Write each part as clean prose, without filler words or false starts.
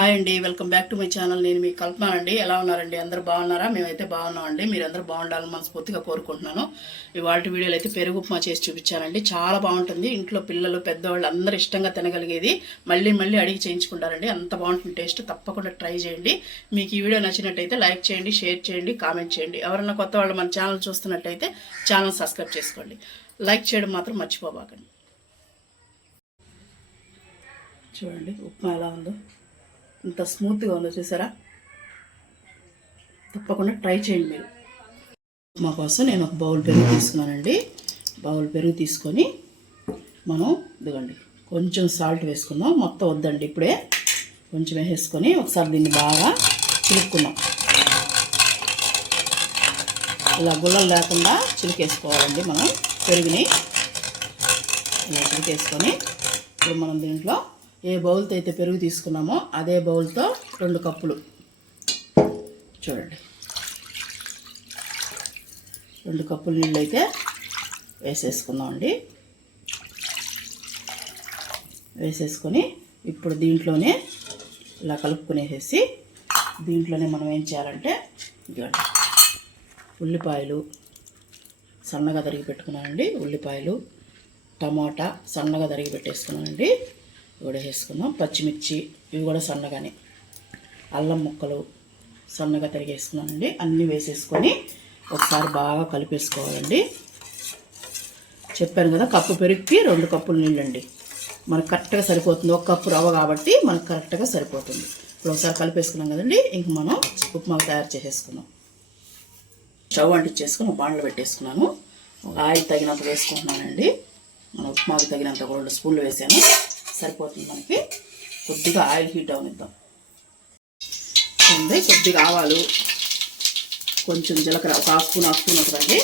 Hi అండి, welcome back to my channel. నేను మీ కల్పన అండి. ఎలా ఉన్నారండి? అందరూ బాగున్నారా? మేమైతే బాగున్నామండి. మీరందరూ బాగుండాలని మనస్ఫూర్తిగా కోరుకుంటున్నాను. ఇవాళ వీడియోలో అయితే పెరుగు ఉప్మా చేసి చూపించానండి. చాలా బాగుంటుంది. ఇంట్లో పిల్లలు పెద్దవాళ్ళు అందరూ ఇష్టంగా తినగలిగేది. మళ్ళీ మళ్ళీ అడిగి చేయించుకుంటారండి. అంత బాగుంటుంది టేస్ట్. తప్పకుండా ట్రై చేయండి. మీకు ఈ వీడియో నచ్చినట్టయితే లైక్ చేయండి, షేర్ చేయండి, కామెంట్ చేయండి. ఎవరైనా కొత్త వాళ్ళు మన ఛానల్ చూస్తున్నట్టయితే ఛానల్ సబ్స్క్రైబ్ చేసుకోండి. లైక్ చేయడం మాత్రం మర్చిపోబాకండి. చూడండి ఉప్మా ఎలా ఉందో, ఇంత స్మూత్గా ఉందో చూసారా? తప్పకుండా ట్రై చేయండి మీరు. ఉప్మా కోసం నేను ఒక బౌల్ పెరుగు తీసుకున్నానండి. బౌల్ పెరుగు తీసుకొని మనం ఇదిగోండి కొంచెం సాల్ట్ వేసుకుందాం. మొత్తం వద్దండి, ఇప్పుడే కొంచెం వేసేసుకొని ఒకసారి దీన్ని బాగా చిలుక్కుందాం. ఇలా గుళ్ళలు లేకుండా చిలికేసుకోవాలండి మనం పెరుగుని. ఇలా చిలికేసుకొని ఇప్పుడు మనం దీంట్లో ఏ బౌల్తో అయితే పెరుగు తీసుకున్నామో అదే బౌల్తో 2 కప్పులు చూడండి 2 కప్పులు నీళ్ళు అయితే వేసేసుకుందామండి. వేసేసుకొని ఇప్పుడు దీంట్లోనే ఇలా కలుపుకునేసేసి దీంట్లోనే మనం ఏం చేయాలంటే ఇదిగోండి ఉల్లిపాయలు సన్నగా తరిగి పెట్టుకున్నానండి. ఉల్లిపాయలు, టమాటా సన్నగా తరిగి పెట్టేసుకున్నానండి. కూడా వేసుకుందాం. పచ్చిమిర్చి ఇవి కూడా సన్నగానే, అల్లం ముక్కలు సన్నగా తరిగేసుకున్నానండి. అన్నీ వేసేసుకొని ఒకసారి బాగా కలిపేసుకోవాలండి. చెప్పాను కదా, కప్పు పెరుగుకి 2 కప్పులు నీళ్ళండి. మనకు కరెక్ట్గా సరిపోతుంది. 1 కప్పు రవ్వ కాబట్టి మనకు కరెక్ట్గా సరిపోతుంది. ఇప్పుడు ఒకసారి కలిపేసుకున్నాం కదండి. ఇంక మనం ఉప్మా తయారు చేసేసుకున్నాం. స్టవ్ అంటించేసుకుని ఒక బాండ్లో పెట్టేసుకున్నాను. ఆయిల్ తగినంత వేసుకుంటున్నానండి. మనం ఉప్మాకి తగినంత 2 స్పూన్లు వేసాను, సరిపోతుంది మనకి. కొద్దిగా ఆయిల్ హీట్ అవనిద్దాం. కొద్దిగా ఆవాలు, కొంచెం జీలకర్ర ఒక హాఫ్ స్పూన్ ఉంటుందండి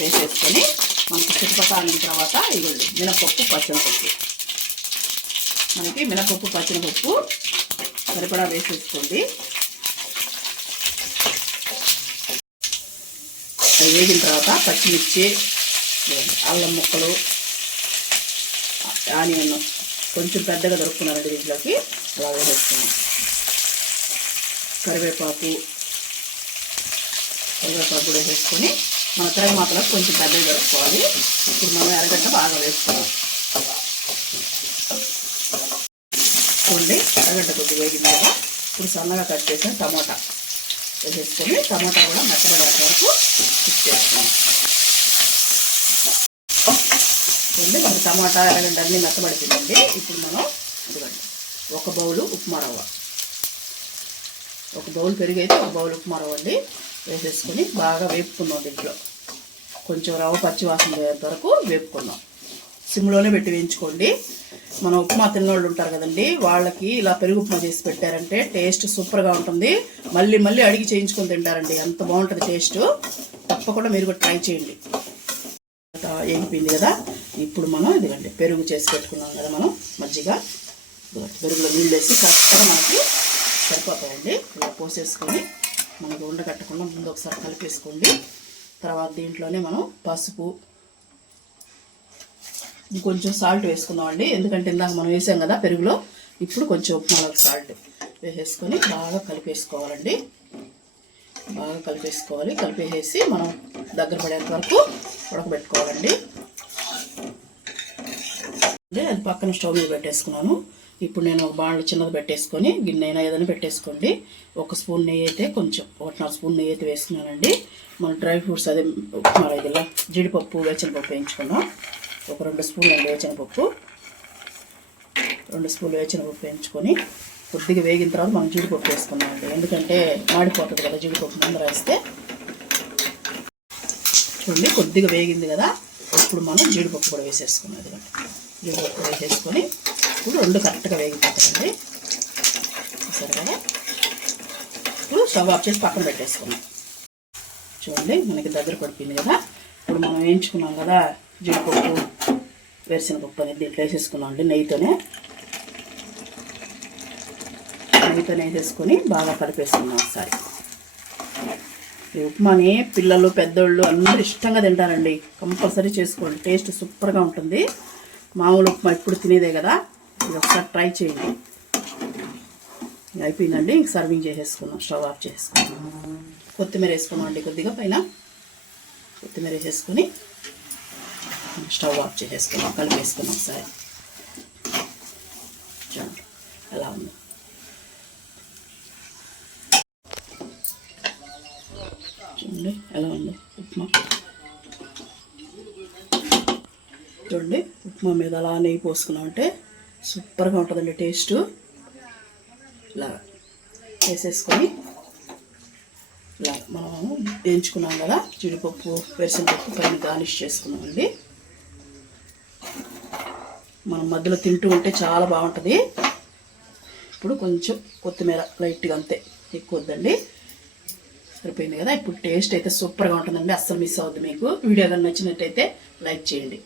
వేసేసుకొని మనకి చిటపటాలిన తర్వాత ఇవ్వండి మినపప్పు, పచ్చనపప్పు. మనకి మినపప్పు, పచ్చనపప్పు సరిపడా వేసేసుకోండి. అది వేగిన తర్వాత పచ్చిమిర్చి, అల్లం ముక్కలు, ఆనియన్ కొంచెం పెద్దగా దొరుకుతున్నారండి దీంట్లోకి, అలా వేసేస్తున్నాం. కరివేపాకు కూడా వేసేసుకొని మన తరగ మాత్రం కొంచెం పెద్దగా దొరుకుకోవాలి. ఇప్పుడు మనం అరగంట బాగా వేసుకున్నాం. చూడండి అరగంట కొద్దిగా వేగింది కదా. ఇప్పుడు సన్నగా కట్ చేసిన టమాటా వేసేసుకొని టమాటా కూడా మెత్తబడేంత వరకు కుక్ చేసుకున్నాం. చూడండి మనకి టమాటా అరగంట అన్నీ మెత్తబడిపోయిందండి. ఇప్పుడు మనం ఇదిగోండి 1 బౌలు ఉప్మా రవ్వ, 1 బౌల్ పెరుగు అయితే 1 బౌల్ ఉప్మా రవ్వ అండి వేసేసుకొని బాగా వేపుకుందాం. దీంట్లో కొంచెం రవ్వ పచ్చివాసన పోయేంత వరకు వేపుకుందాం. సిమ్లోనే పెట్టి వేయించుకోండి. మనం ఉప్మా తిన్నోళ్ళు ఉంటారు కదండి, వాళ్ళకి ఇలా పెరుగు ఉప్మా చేసి పెట్టారంటే టేస్ట్ సూపర్గా ఉంటుంది. మళ్ళీ మళ్ళీ అడిగి చేయించుకొని తింటారండి, అంత బాగుంటుంది టేస్ట్. తప్పకుండా మీరు కూడా ట్రై చేయండి. వేగిపోయింది కదా. ఇప్పుడు మనం ఇదిగండి పెరుగు చేసి పెట్టుకున్నాం కదా మనం, మజ్జిగ పెరుగులో నీళ్ళు వేసి కరెక్ట్గా మనకి సరిపోతాయండి. ఇలా పోసేసుకొని మనకు ఉండకట్టకుండా ముందు ఒకసారి కలిపేసుకోండి. తర్వాత దీంట్లోనే మనం పసుపు, ఇంకొంచెం సాల్ట్ వేసుకుందామండి. ఎందుకంటే ఇందాక మనం వేసాం కదా పెరుగులో. ఇప్పుడు కొంచెం ఉప్మాలకు సాల్ట్ వేసేసుకొని బాగా కలిపేసుకోవాలండి. బాగా కలిపేసుకోవాలి. కలిపేసి మనం దగ్గర పడేంత వరకు ఉడకబెట్టుకోవాలండి. అది పక్కన స్టవ్ మీద పెట్టేసుకున్నాను. ఇప్పుడు నేను ఒక బాండ్లో చిన్నది పెట్టేసుకొని గిన్నె అయినా ఏదైనా పెట్టేసుకోండి. 1 స్పూన్ నెయ్యి అయితే కొంచెం 1.5 స్పూన్ నెయ్యి అయితే వేసుకున్నానండి. మన డ్రై ఫ్రూట్స్ అదే ఉప్మా ఇదిలా జీడిపప్పు, వేరుశనగపప్పు వేయించుకున్నాం. ఒక 2 స్పూన్లు అండి వేరుశనగపప్పు, 2 స్పూన్లు వేరుశనగపప్పు వేయించుకొని కొద్దిగా వేగిన తర్వాత మనం జీడిపప్పు వేసుకున్నామండి. ఎందుకంటే మాడిపోతుంది కదా జీడిపప్పు ముందర వేస్తే. చూడండి కొద్దిగా వేగింది కదా. ఇప్పుడు మనం జీడిపప్పు కూడా వేసేసుకున్నాం. జీడిపప్పు వేసేసుకొని ఇప్పుడు 2 కరెక్ట్గా వేగిపోతాయండి. సరే కదా. ఇప్పుడు స్టవ్ ఆఫ్ చేసి పక్కన పెట్టేసుకున్నాం. చూడండి మనకి దగ్గర పడిపోయింది కదా. ఇప్పుడు మనం వేయించుకున్నాం కదా జీడిపప్పు, వేరుశనగపప్పు అనేది దీంట్లో వేసేసుకున్నాం అండి. నెయ్యితోనే వేసేసుకొని బాగా కలిపేసుకున్నాం ఒకసారి. ఈ ఉప్మాని పిల్లలు, పెద్దోళ్ళు అందరూ ఇష్టంగా తింటారండి. కంపల్సరీ చేసుకోండి, టేస్ట్ సూపర్గా ఉంటుంది. మామూలు ఉప్మా ఇప్పుడు తినేదే కదా, ఇది ఒకసారి ట్రై చేయండి. అయిపోయిందండి. ఇంక సర్వింగ్ చేసేసుకున్నాం, స్టవ్ ఆఫ్ చేసుకున్నాం. కొత్తిమీర వేసుకున్నాం అండి, కొద్దిగా పైన కొత్తిమీర వేసేసుకొని స్టవ్ ఆఫ్ చేసేసుకున్నాం. కలిపేసుకున్నాం ఒకసారి. చూడండి ఎలా ఉంది. చూడండి ఎలా ఉంది ఉప్మా. చూడండి ఉప్మా మీద అలా నెయ్యి పోసుకున్నామంటే సూపర్గా ఉంటుందండి టేస్ట్. ఇలా వేసేసుకొని ఇలా మనం వేయించుకున్నాం కదా జీడిపప్పు వేరుశనగపప్పు పైన గార్నిష్ చేసుకున్నామండి. మనం మధ్యలో తింటూ ఉంటే చాలా బాగుంటుంది. ఇప్పుడు కొంచెం కొత్తిమీర లైట్గా, అంతే, ఎక్కువ వద్దండి. సరిపోయింది కదా. ఇప్పుడు టేస్ట్ అయితే సూపర్గా ఉంటుందండి, అస్సలు మిస్ అవుద్ది. మీకు వీడియో కానీ నచ్చినట్టయితే లైక్ చేయండి.